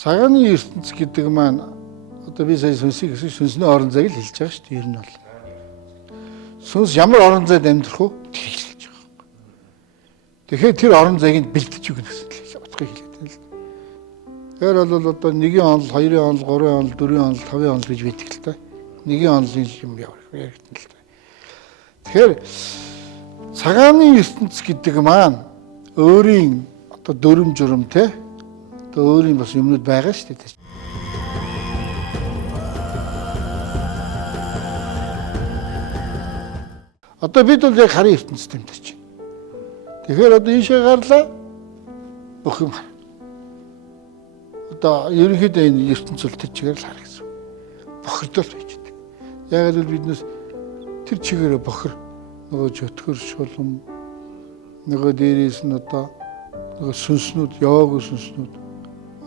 Цагааны ертөнц гэдэг маань одоо би сая сүнсний орон зайг л хэлж байгаа шүү дээ. Ер нь бол. Сүнс ямар орон зайд амьдрах вэ? Тэр хэлж байгаа. Тэгэхээр тэр орон зайг нь бэлдэж өгнө гэсэн утгыг хэлээд байна л да. Тэгэхээр бол одоо 1-ийн онол, 2-ийн онол, 3-ийн онол, 4-ийн онол, 5-ийн онол гэж байдаг л да. 1-ийн онолын юм яригдана л да. Тэгэхээр цагааны ертөнц гэдэг маань өөрийн одоо дүрм журм те одоо өөрийн бас юмнууд байгаа шүү дээ. Одоо бид бол яг харийн ертөнцид амьдарч байна. Тэгэхээр одоо ийшээ гарлаа бүх юм хар. Одоо ерөнхийдөө энэ ертөнц бол тэр чигээр л хар гэсэн. Бохирдол байж байгаа. Яг л биднээс тэр чигээрээ бохир нөгөө жөтгөр шулам нөгөө дээрээс нь одоо нөгөө сүнснүүд яваагүй сүнснүүд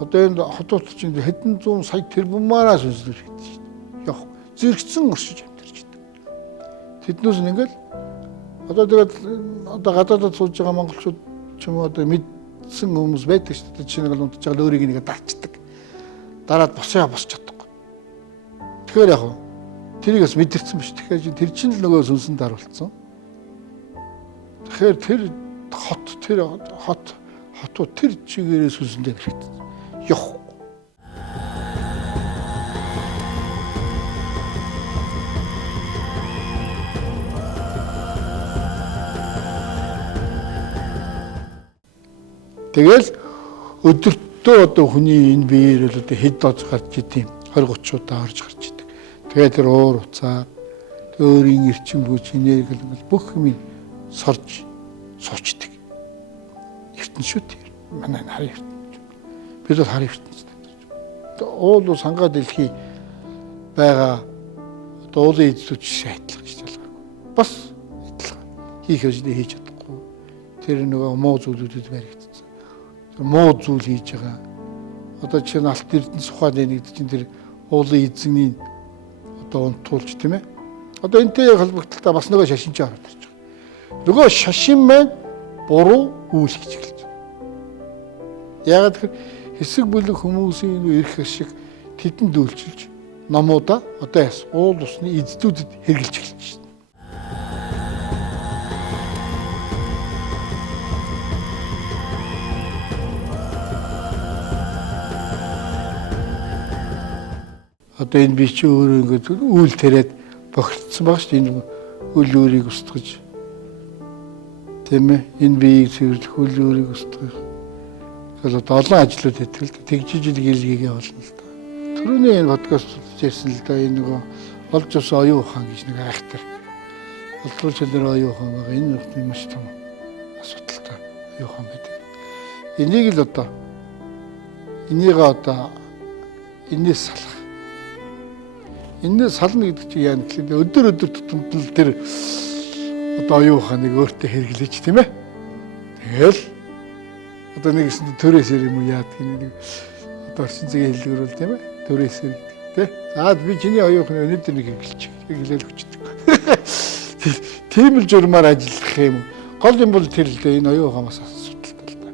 одоо энэ хотууд чинь хэдэн зуун сая тэрбумаараа сүнслэр хийдэг шүү дээ. Яг зэрэгцэн оршиж амьдарч байдаг. Тэднээс нь ингээл одоо тэгээд одоо гадаадд сууж байгаа монголчууд ч юм уу одоо мэдсэн хүмүүс байдаг шүү дээ. Жишээ нь унтж байгаа өөрийг нэгэ дарчдаг. Дараад босоо босч чадахгүй. Тэгэхээр яг тэрийг бас мэдэрсэн биш. Тэгэхээр тэр чинь л нөгөө сүнсэнд харуулсан. Тэгэхээр тэр хотууд тэр чигээрээ сүнсэндээ хэрэгтэй. Явах. Тэгэл өдөртөө одоо хүний энэ биеэр л одоо хэд доз гарч идэм 20-30 удаа орж гарч идэг. Тэгээд тэр уур уцаа өөрийн эрчим хүч энерги бүх юм сорж суучдаг. ертөнц шүү дээ. Манай харийн ертөнц. Бид бол харийн ертөнцид амьдарч. Уул сангаа дэлхий байгаа одоо уулын эзлүүч шиг адилхан гэж ялгаагүй. Бас адилхан. Хийх ажлыг хийж чадахгүй. Тэр нөгөө муу зүйлүүдэд баригдсан. Тэр муу зүйл хийж байгаа. Одоо жишээ нь алт эрдэнэс ухааны нэгд чинь тэр уулын эзний одоо унтуулж тийм ээ. Одоо энтэй холбогдлолтой бас нөгөө шашин ч ороод ирж байгаа. Нөгөө шашин маань буруу үйл гэж эхэлж байна. Яагаад гэхээр хэсэг бүлэг хүмүүсийн эрх ашиг тэдэнд үйлчилж номуудаа одоо уул усны эзлүүдэд хэрэгжилж эхэлж байна. Одоо энэ би чи өөрөө ингээд үйл тариад бохирдсан баг шүү дээ. Энэ үйл өөрийг устгаж тийм ээ энэ биеийг цэвэрлэх үйл өөрийг устгах. Тэгэхээр одоо олон ажлууд хийдэг л дээ. Тэгжижил гэлгээгээ болно л да. Түрүүний энэ подкаст хийсэн л да. Энэ нөгөө олж ус оюун ухаан гэж нэг айхтар. Олдруулж хэлээр оюун ухаан байгаа. Энэ нь маш том асуудалтай оюун ухаан байдаг. Энийг л одоо энийгээ одоо энээс салах. Энээс сална гэдэг чинь яа гэвэл өдөр тутамд л тэр одоо оюун ухааныг өөртөө хэрэглэж тийм ээ. Тэгэл одоо нэгсэн төрөөсөр юм уу яадаг нэг одоо орчин цагийн хэллэгэр бол тийм ээ. Төрөөсөр гэдэг тийм. За би чиний оюун ухааны өнөөдөр нэг хэрэглээл хүчдэг. Тийм л журмаар ажиллах юм. Гол юм бол тэр л дээ энэ оюун ухаанаас асуудалтай л да.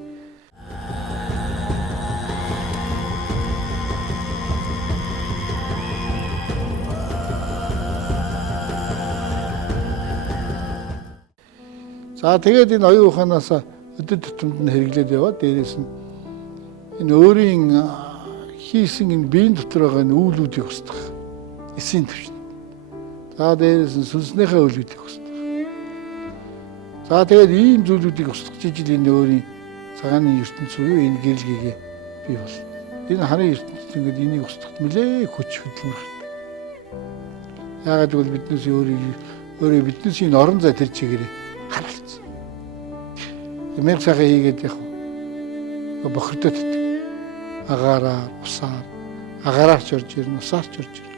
За тэгээд энэ оюун ухаанаас өдөр тутамд нь хэрэглээд яваад дээрээс нь энэ өөрийн хийсэн энэ биеийн дотор байгаа энэ үйлүүдийг устгах эсийн төвшин. За дээрээс нь сүнснийхээ үйлүүдийг устгах. За тэгээд ийм зүйлүүдийг устгах жижиг энэ өөрийн цагааны ертөнц буюу энэ гэрэлгээгээ бий болно. Энэ харийн ертөнцид ингээд энийг устгахт нэлээ хүч хөдөлмөртэй. Яагаад гэвэл биднээс өөрөө биднээс энэ орон зай тэр чигээрээ харуулсан. Мэрэг сайхан хийгээд яг бохирдоод идэх. Агаараар, усаар, агаараарч орж ирнэ, усаарч орж ирнэ.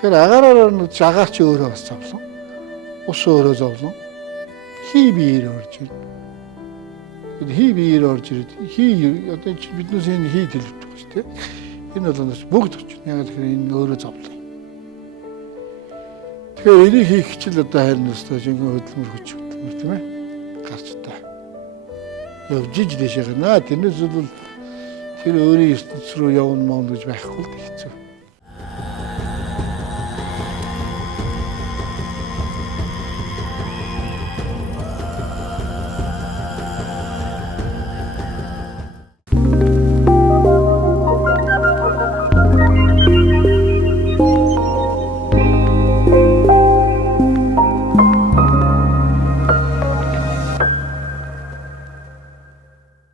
Тэгэхээр агаараар нь агаарч өөрөө бас зовлон. Ус өөрөө зовлон. Хий биеэр орж ирнэ. Хий биеэр орж ирээд одоо биднээс энэ хий төлөвдөг шүү дээ. Энэ бол бүгд очив. Яг тэгэхээр энэ өөрөө зовлон. Тэгэхээр энийг хийх хичээл одоо харин өстой жинхэнэ хөдөлмөр хүч хөдөлмөр тийм ээ. Гарч таа. Явж иж дэшээ гэнэ. Тэрнээс бол Тэр өөрийн ертөнц рүү явна мөн гэж байхгүй л хэцүү.